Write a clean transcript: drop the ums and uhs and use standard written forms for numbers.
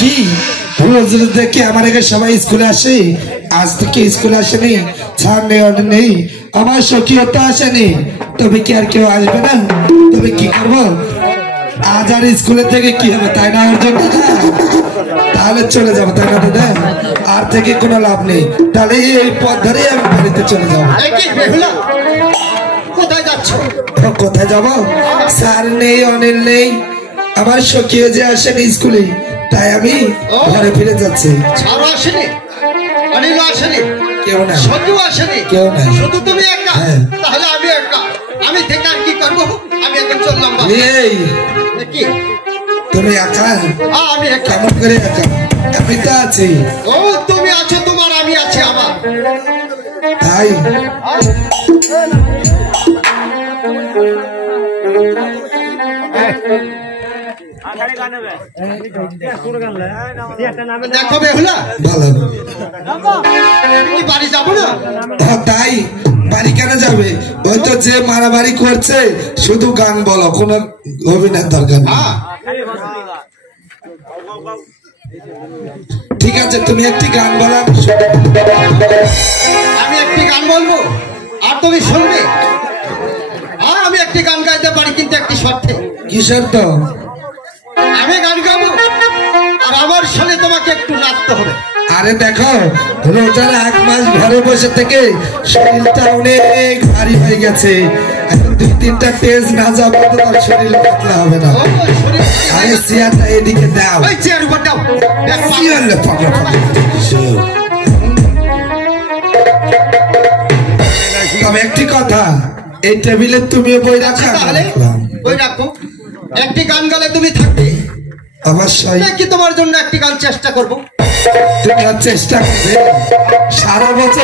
কি রোজ রোজ দেখি আমার এখানে সবাই স্কুলে আসে, আজ থেকে স্কুলে আসেনি, ছাড় নেই অর্ডার নেই, আমার সখীয়তা আসেনি, তবে কি আর কেউ আসবে না? তবে কি করবো, আজ আর স্কুলের থেকে কি হবে তাই না অর্জুন দাদা? তাহলে চলে যাবো তাই না দাদা? আর থেকে কোনো লাভ নেই, তাহলে এই পথ ধরে আমি বাড়িতে চলে যাবো। কোথায় যাচ্ছ? কোথায় যাবো? স্যার নেই, অনিল নেই, আমার সখীও যে আসেনি স্কুলে, তাই আমি ঘরে ফিরে যাচ্ছি। ছাড়ো আসেনি, অনিল আসেনি, কেউ না, সত্যি আসেনি, কেউ নাই, শুধু তুমি একা। তাহলে আমি একা, আমি থেকে আর কি করবো? আমি এখন চললাম। এই তুমি একা? আমি একা। কেমন করে একা? আমি তো আছি। ও তুমি আছো তোমার, আমি আছি আমার। তাই দেখো বেহুলা, ভালো বাড়ি যাবো না? তাই বাড়ি কেন যাবে? ওই তো যে মারামারি করছে, শুধু গান বলো, কোন অভিনয়ের দরকার নেই। ঠিক আছে, তুমি একটি গান বলো, আমি একটি গান বলবো আর তুমি শুনবে। আমি একটি গান গাইতে পারি, কিন্তু একটি শর্তে। কি শর্ত? আমি গান গাবো আর আমার সাথে তোমাকে একটু নাচতে হবে। আরে দেখো, রোজার 1 মাস ঘরে বসে থেকে শরীরটা অনেক ভারী হয়ে গেছে, এখন 2-3টা পেজ না যাবো তো তার শরীর পাতলা হবে না। আরে চেয়ারটা এদিকে দাও, ওই চেয়ার উপর দাও। তবে একটি কথা, এই টেবিলে তুমিও বই রাখা? বই রাখো। একটি গান গালে তুমি থাকবে অবশ্যই। কি তোমার জন্য একটি গান চেষ্টা করবো? তোমরা চেষ্টা করবে সারা বছর